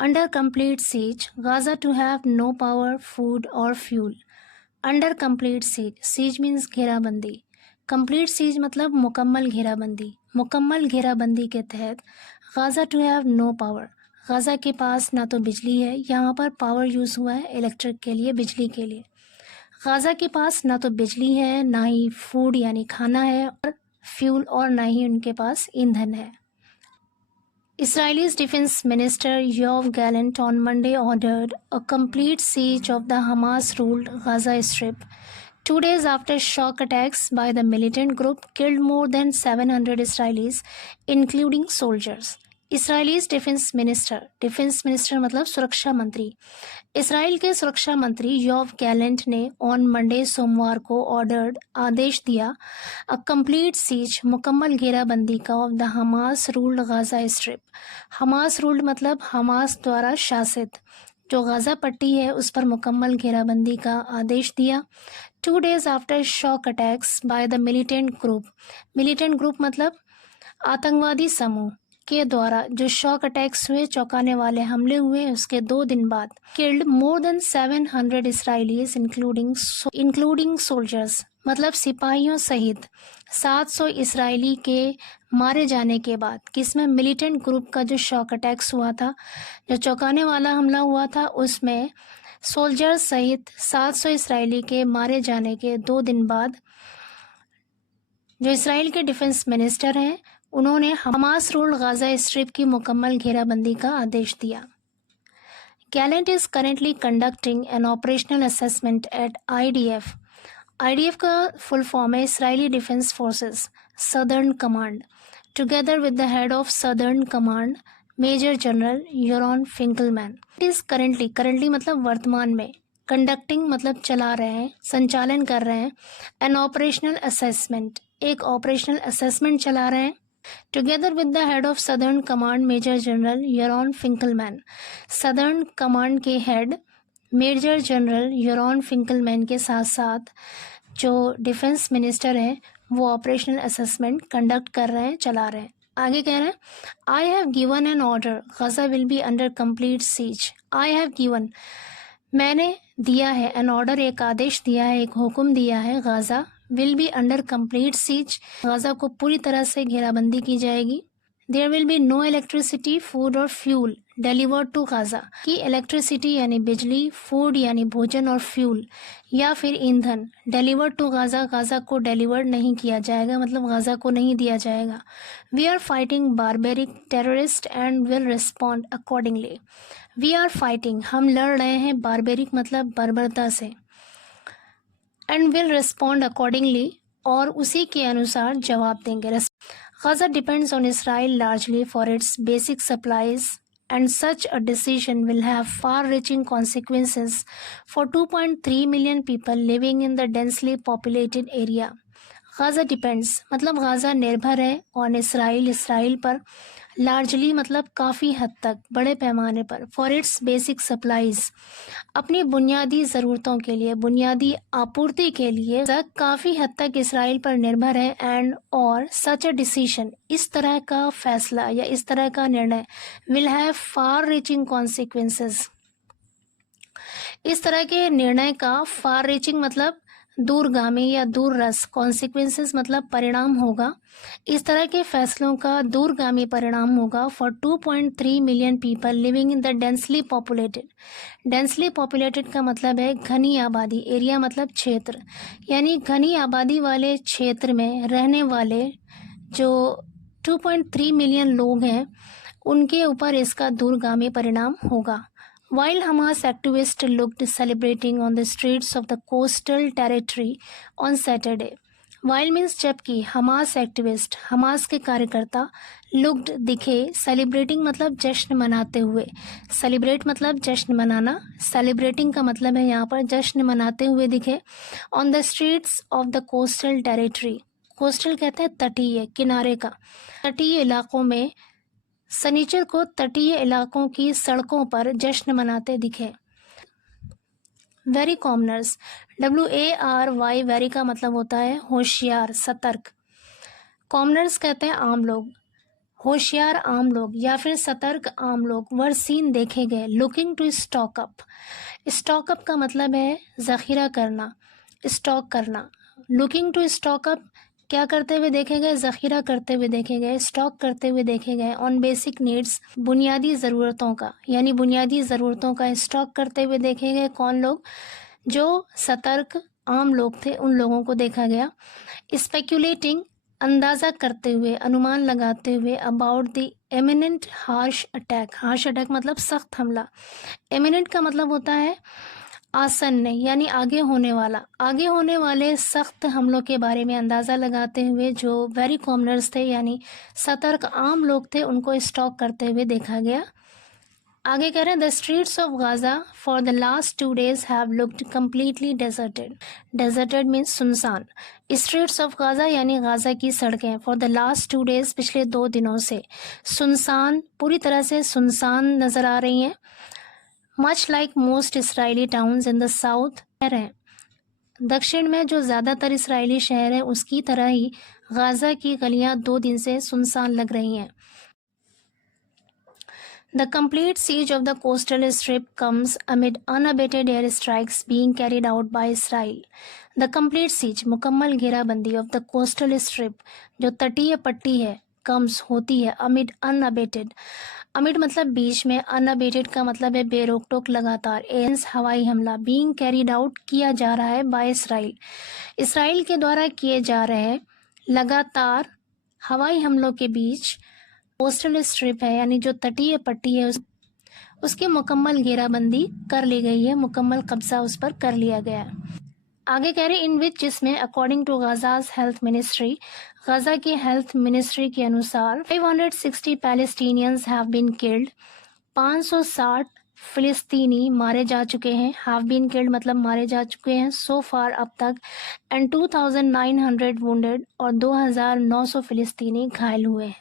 Under complete siege, Gaza to have no power, food or fuel. Under complete siege, siege means घेराबंदी. Complete siege मतलब मुकम्मल घेराबंदी. मुकम्मल घेराबंदी के तहत Gaza to have no power. Gaza के पास ना तो बिजली है, यहाँ पर पावर यूज़ हुआ है इलेक्ट्रिक के लिए, बिजली के लिए. गाज़ा के पास ना तो बिजली है, ना ही फूड यानी खाना है, और फ्यूल और ना ही उनके पास ईंधन है. Israel's defense minister Yoav Gallant on Monday ordered a complete siege of the Hamas-ruled Gaza Strip, 2 days after shock attacks by the militant group killed more than 700 Israelis, including soldiers. Israelites defence minister मतलब सुरक्षा मंत्री. Israel के सुरक्षा मंत्री Yoav Gallant ने on Monday सोमवार को आदेश दिया अ कंप्लीट सीज मुकम्मल घेराबंदी का of the Hamas ruled Gaza strip. Hamas ruled मतलब हमास द्वारा शासित जो गाजा पट्टी है उस पर मुकम्मल घेराबंदी का आदेश दिया. 2 days after shock attacks by the militant group मतलब आतंकवादी समूह के द्वारा जो शॉक अटैक्स हुए, चौंकाने वाले हमले हुए, उसके 2 दिन बाद killed more than 700 Israelites including soldiers मतलब सिपाहियों सहित 700 इसराइली के मारे जाने के बाद. किसमें? मिलिटेंट ग्रुप का जो शॉक अटैक्स हुआ था, जो चौंकाने वाला हमला हुआ था, उसमें सोल्जर्स सहित 700 इसराइली के मारे जाने के 2 दिन बाद जो इसराइल के डिफेंस मिनिस्टर हैं उन्होंने हमास रूल्ड गाजा स्ट्रिप की मुकम्मल घेराबंदी का आदेश दिया. Gallant is currently conducting an operational assessment at IDF. IDF का फुल फॉर्म है Israeli defence forces southern command, together with the head of southern command major general Yaron Finkelman. Is currently मतलब वर्तमान में, कंडक्टिंग मतलब चला रहे हैं, संचालन कर रहे हैं, एन ऑपरेशनल असेसमेंट एक ऑपरेशनल असेसमेंट चला रहे हैं, together with the head of southern command major general Yaron Finkelman. Southern command के head major general Yaron Finkelman के साथ साथ जो डिफेंस मिनिस्टर हैं वो ऑपरेशनल असेसमेंट कंडक्ट कर रहे हैं, चला रहे हैं. आगे कह रहे हैं I have given an order Gaza will be under complete siege. I have given मैंने दिया है, एन ऑर्डर एक आदेश दिया है, एक हुक्म दिया है, Gaza will be under complete siege Gaza को पूरी तरह से घेराबंदी की जाएगी. There will be no electricity food और फ्यूल डिलीवर्ड टू गाजा. कि इलेक्ट्रिसिटी यानी बिजली, फूड यानी भोजन और फ्यूल या फिर ईंधन डिलीवर्ड टू गाजा को डिलीवर्ड नहीं किया जाएगा, मतलब गाजा को नहीं दिया जाएगा. We are fighting barbaric terrorist and will respond accordingly. We are fighting हम लड़ रहे हैं, बारबेरिक मतलब बर्बरता से, एंड विल रिस्पॉन्ड अकॉर्डिंगली और उसी के अनुसार जवाब देंगे. Gaza depends on Israel largely for its basic supplies and such a decision will have far-reaching consequences for 2.3 million people living in the densely populated area. Gaza depends मतलब Gaza निर्भर है on Israel पर, largely मतलब काफ़ी हद तक, बड़े पैमाने पर, फॉर इट्स बेसिक सप्लाईज अपनी बुनियादी ज़रूरतों के लिए, बुनियादी आपूर्ति के लिए काफ़ी हद तक इसराइल पर निर्भर है. एंड और सच अ डिसीजन इस तरह का फैसला या इस तरह का निर्णय will have far reaching consequences. इस तरह के निर्णय का फार रीचिंग मतलब दूरगामी या दूररस, कॉन्सिक्वेंसेस मतलब परिणाम होगा. इस तरह के फैसलों का दूरगामी परिणाम होगा for 2.3 million people living in the densely populated का मतलब है घनी आबादी, एरिया मतलब क्षेत्र, यानी घनी आबादी वाले क्षेत्र में रहने वाले जो 2.3 मिलियन लोग हैं उनके ऊपर इसका दूरगामी परिणाम होगा. While Hamas activists looked celebrating on the streets of the coastal territory on Saturday. While means जबकि हमास एक्टिविस्ट, हमास के कार्यकर्ता, looked दिखे, celebrating मतलब जश्न मनाते हुए, celebrate मतलब जश्न मनाना, celebrating का मतलब है यहाँ पर जश्न मनाते हुए दिखे, on the streets of the coastal territory. coastal कहते हैं तटीय, किनारे का, तटीय इलाकों में शनिचर को तटीय इलाकों की सड़कों पर जश्न मनाते दिखे. वेरी कॉमनर्स WARY वेरी का मतलब होता है होशियार, सतर्क. कॉमनर्स कहते हैं आम लोग, होशियार आम लोग या फिर सतर्क आम लोग वर सीन देखे गए looking to stock up. Stock up का मतलब है ज़ख़ीरा करना, स्टॉक करना। लुकिंग टू स्टॉक अप क्या करते हुए देखे गए? ज़ख़ीरा करते हुए देखे गए, स्टॉक करते हुए देखे गए ऑन बेसिक नीड्स, बुनियादी ज़रूरतों का, यानी बुनियादी ज़रूरतों का स्टॉक करते हुए देखे गए। कौन लोग? जो सतर्क आम लोग थे उन लोगों को देखा गया। स्पेक्यूलेटिंग अंदाज़ा करते हुए, अनुमान लगाते हुए about the eminent harsh attack. Harsh attack मतलब सख्त हमला। एमिनेंट का मतलब होता है आसन्न, यानी आगे होने वाला। आगे होने वाले सख्त हमलों के बारे में अंदाज़ा लगाते हुए जो वेरी कॉमनर्स थे यानी सतर्क आम लोग थे उनको स्टॉक करते हुए देखा गया। आगे कह रहे हैं the streets of Gaza for the last 2 days have looked completely deserted. Deserted means सुनसान। स्ट्रीट्स ऑफ गाज़ा यानी गाज़ा की सड़कें फॉर द लास्ट 2 days पिछले 2 दिनों से सुनसान, पूरी तरह से सुनसान नज़र आ रही हैं। Much like most Israeli towns in the south है, दक्षिण में जो ज़्यादातर इसराइली शहर हैं उसकी तरह ही गाज़ा की गलियां 2 दिन से सुनसान लग रही हैं। The complete siege of the coastal strip comes amid unabated airstrikes being carried out by Israel. The complete siege, मुकम्मल घेराबंदी of the coastal strip, जो तटीय पट्टी है, comes होती है amid unabated. amid मतलब बीच में, unabated का मतलब है बेरोक टोक लगातार, एंस हवाई हमला, being carried out किया जा रहा है by Israel. इसराइल के द्वारा किए जा रहे हैं लगातार हवाई हमलों के बीच कोस्टल स्ट्रिप है यानी जो तटीय पट्टी है उसकी मुकम्मल घेराबंदी कर ली गई है, मुकम्मल कब्जा उस पर कर लिया गया है। आगे कह रहे इन विच, जिसमें according to Gaza's health ministry, Gaza की हेल्थ मिनिस्ट्री के अनुसार 560 पैलेस्टीनियंस हैव बीन किल्ड, 560 फिलिस्तीनी मारे जा चुके हैं। हैव बीन किल्ड मतलब मारे जा चुके हैं सो फार अब तक, एंड 2900 वुंडेड और 2900 फिलिस्तीनी घायल हुए हैं।